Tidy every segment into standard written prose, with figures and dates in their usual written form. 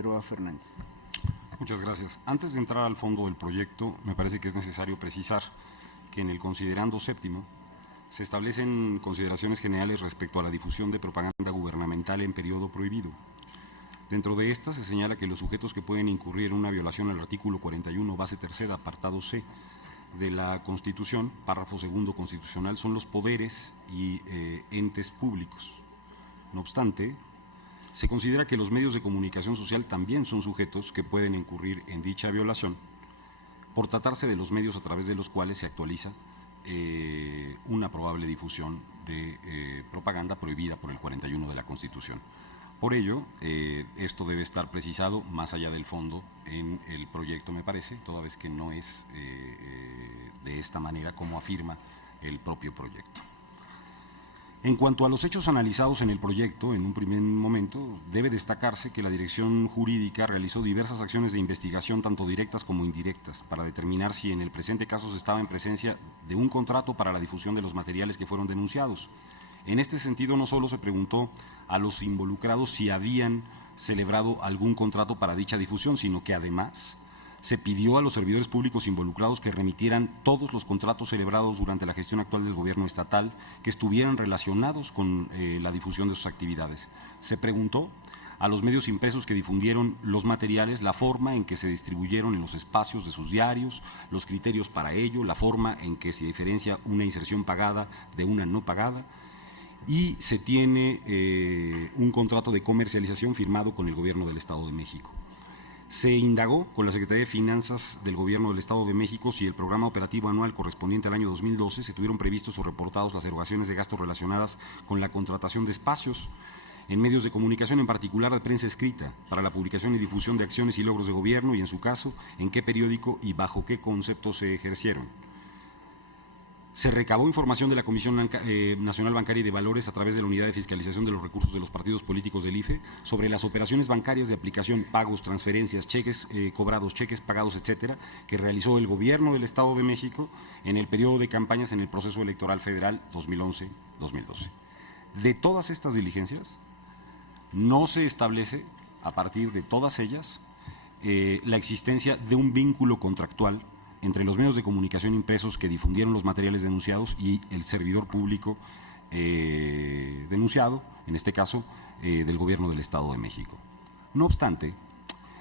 Figueroa Fernández. Muchas gracias. Antes de entrar al fondo del proyecto, me parece que es necesario precisar que en el considerando séptimo se establecen consideraciones generales respecto a la difusión de propaganda gubernamental en periodo prohibido. Dentro de esta se señala que los sujetos que pueden incurrir en una violación al artículo 41, base tercera, apartado C de la Constitución, párrafo segundo constitucional, son los poderes y entes públicos. No obstante, se considera que los medios de comunicación social también son sujetos que pueden incurrir en dicha violación por tratarse de los medios a través de los cuales se actualiza una probable difusión de propaganda prohibida por el 41 de la Constitución. Por ello, esto debe estar precisado más allá del fondo en el proyecto, me parece, toda vez que no es de esta manera como afirma el propio proyecto. En cuanto a los hechos analizados en el proyecto, en un primer momento, debe destacarse que la Dirección Jurídica realizó diversas acciones de investigación, tanto directas como indirectas, para determinar si en el presente caso se estaba en presencia de un contrato para la difusión de los materiales que fueron denunciados. En este sentido, no solo se preguntó a los involucrados si habían celebrado algún contrato para dicha difusión, sino que además se pidió a los servidores públicos involucrados que remitieran todos los contratos celebrados durante la gestión actual del gobierno estatal que estuvieran relacionados con la difusión de sus actividades. Se preguntó a los medios impresos que difundieron los materiales la forma en que se distribuyeron en los espacios de sus diarios, los criterios para ello, la forma en que se diferencia una inserción pagada de una no pagada, y se tiene un contrato de comercialización firmado con el Gobierno del Estado de México. Se indagó con la Secretaría de Finanzas del Gobierno del Estado de México si el programa operativo anual correspondiente al año 2012 se tuvieron previstos o reportados las erogaciones de gastos relacionadas con la contratación de espacios en medios de comunicación, en particular de prensa escrita, para la publicación y difusión de acciones y logros de gobierno y, en su caso, en qué periódico y bajo qué concepto se ejercieron. Se recabó información de la Comisión Nacional Bancaria y de Valores a través de la Unidad de Fiscalización de los Recursos de los Partidos Políticos del IFE sobre las operaciones bancarias de aplicación, pagos, transferencias, cheques cobrados, cheques pagados, etcétera, que realizó el Gobierno del Estado de México en el periodo de campañas en el proceso electoral federal 2011-2012. De todas estas diligencias, no se establece, a partir de todas ellas, la existencia de un vínculo contractual entre los medios de comunicación impresos que difundieron los materiales denunciados y el servidor público denunciado, en este caso del Gobierno del Estado de México. No obstante,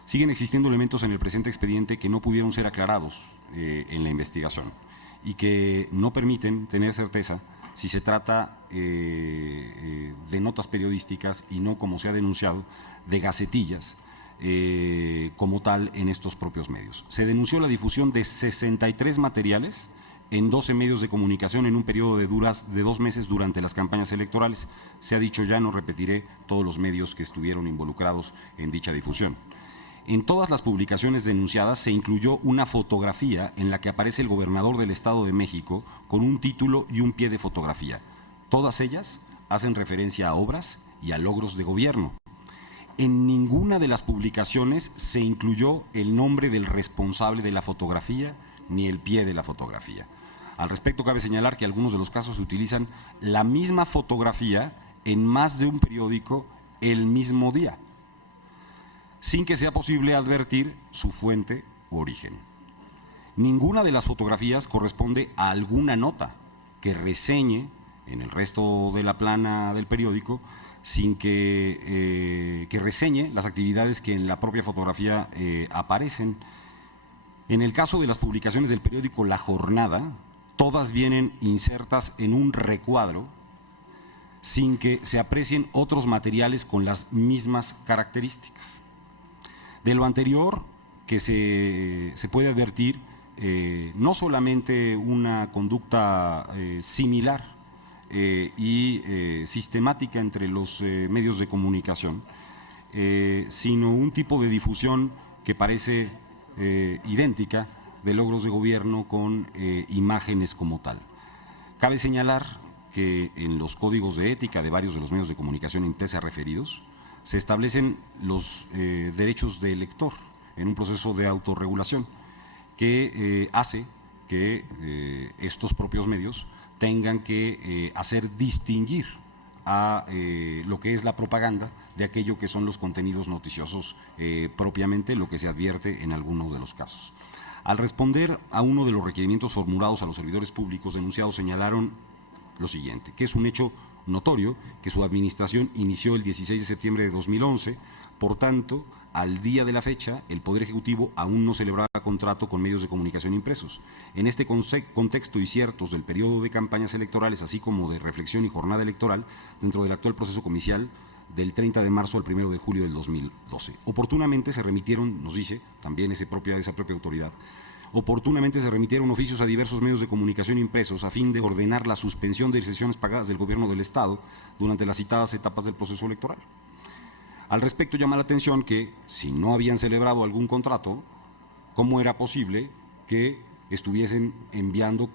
siguen existiendo elementos en el presente expediente que no pudieron ser aclarados en la investigación y que no permiten tener certeza si se trata de notas periodísticas y no, como se ha denunciado, de gacetillas, como tal en estos propios medios. Se denunció la difusión de 63 materiales en 12 medios de comunicación en un periodo de 2 meses durante las campañas electorales. Se ha dicho ya, no repetiré todos los medios que estuvieron involucrados en dicha difusión. En todas las publicaciones denunciadas se incluyó una fotografía en la que aparece el gobernador del Estado de México con un título y un pie de fotografía. Todas ellas hacen referencia a obras y a logros de gobierno. En ninguna de las publicaciones se incluyó el nombre del responsable de la fotografía ni el pie de la fotografía. Al respecto, cabe señalar que algunos de los casos se utilizan la misma fotografía en más de un periódico el mismo día, sin que sea posible advertir su fuente u origen. Ninguna de las fotografías corresponde a alguna nota que reseñe en el resto de la plana del periódico, sin que reseñe las actividades que en la propia fotografía aparecen. En el caso de las publicaciones del periódico La Jornada, todas vienen insertas en un recuadro sin que se aprecien otros materiales con las mismas características. De lo anterior, que se puede advertir no solamente una conducta similar y sistemática entre los medios de comunicación, sino un tipo de difusión que parece idéntica de logros de gobierno con imágenes como tal. Cabe señalar que en los códigos de ética de varios de los medios de comunicación impresa referidos se establecen los derechos del lector en un proceso de autorregulación que hace que estos propios medios tengan que hacer distinguir a lo que es la propaganda de aquello que son los contenidos noticiosos propiamente, lo que se advierte en algunos de los casos. Al responder a uno de los requerimientos formulados a los servidores públicos denunciados, señalaron lo siguiente, que es un hecho notorio que su administración inició el 16 de septiembre de 2011, por tanto, al día de la fecha, el Poder Ejecutivo aún no celebraba contrato con medios de comunicación impresos. En este contexto y ciertos del periodo de campañas electorales, así como de reflexión y jornada electoral, dentro del actual proceso comicial del 30 de marzo al 1 de julio del 2012. Oportunamente se remitieron, nos dice también esa propia autoridad, oportunamente se remitieron oficios a diversos medios de comunicación impresos a fin de ordenar la suspensión de sesiones pagadas del Gobierno del Estado durante las citadas etapas del proceso electoral. Al respecto, llama la atención que, si no habían celebrado algún contrato, ¿cómo era posible que estuviesen enviando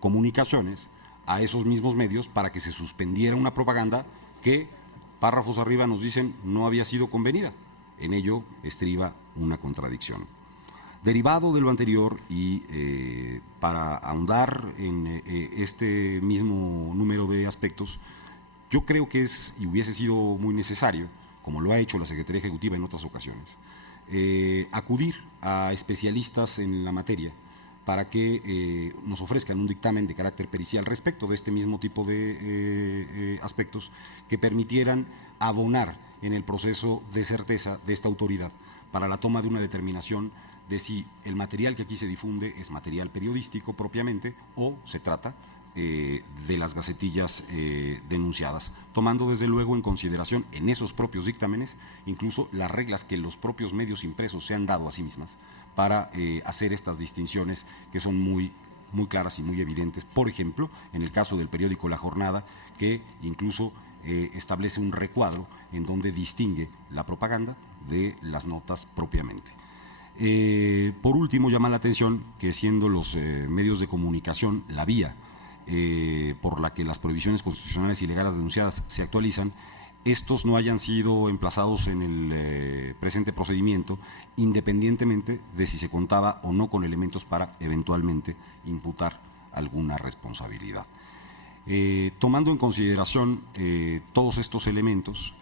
comunicaciones a esos mismos medios para que se suspendiera una propaganda que, párrafos arriba, nos dicen no había sido convenida? En ello estriba una contradicción. Derivado de lo anterior y para ahondar en este mismo número de aspectos, yo creo que es y hubiese sido muy necesario, como lo ha hecho la Secretaría Ejecutiva en otras ocasiones, acudir a especialistas en la materia para que nos ofrezcan un dictamen de carácter pericial respecto de este mismo tipo de aspectos que permitieran abonar en el proceso de certeza de esta autoridad para la toma de una determinación de si el material que aquí se difunde es material periodístico propiamente o se trata de las gacetillas denunciadas, tomando desde luego en consideración en esos propios dictámenes incluso las reglas que los propios medios impresos se han dado a sí mismas para hacer estas distinciones que son muy claras y muy evidentes. Por ejemplo, en el caso del periódico La Jornada, que incluso establece un recuadro en donde distingue la propaganda de las notas propiamente. Por último, llama la atención que siendo los medios de comunicación la vía por la que las prohibiciones constitucionales y legales denunciadas se actualizan, estos no hayan sido emplazados en el presente procedimiento, independientemente de si se contaba o no con elementos para eventualmente imputar alguna responsabilidad. Tomando en consideración todos estos elementos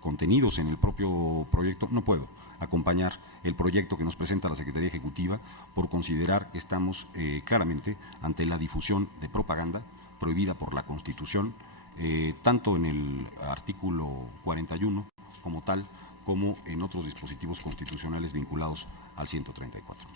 contenidos en el propio proyecto, no puedo acompañar el proyecto que nos presenta la Secretaría Ejecutiva por considerar que estamos claramente ante la difusión de propaganda prohibida por la Constitución, tanto en el artículo 41 como tal, como en otros dispositivos constitucionales vinculados al 134.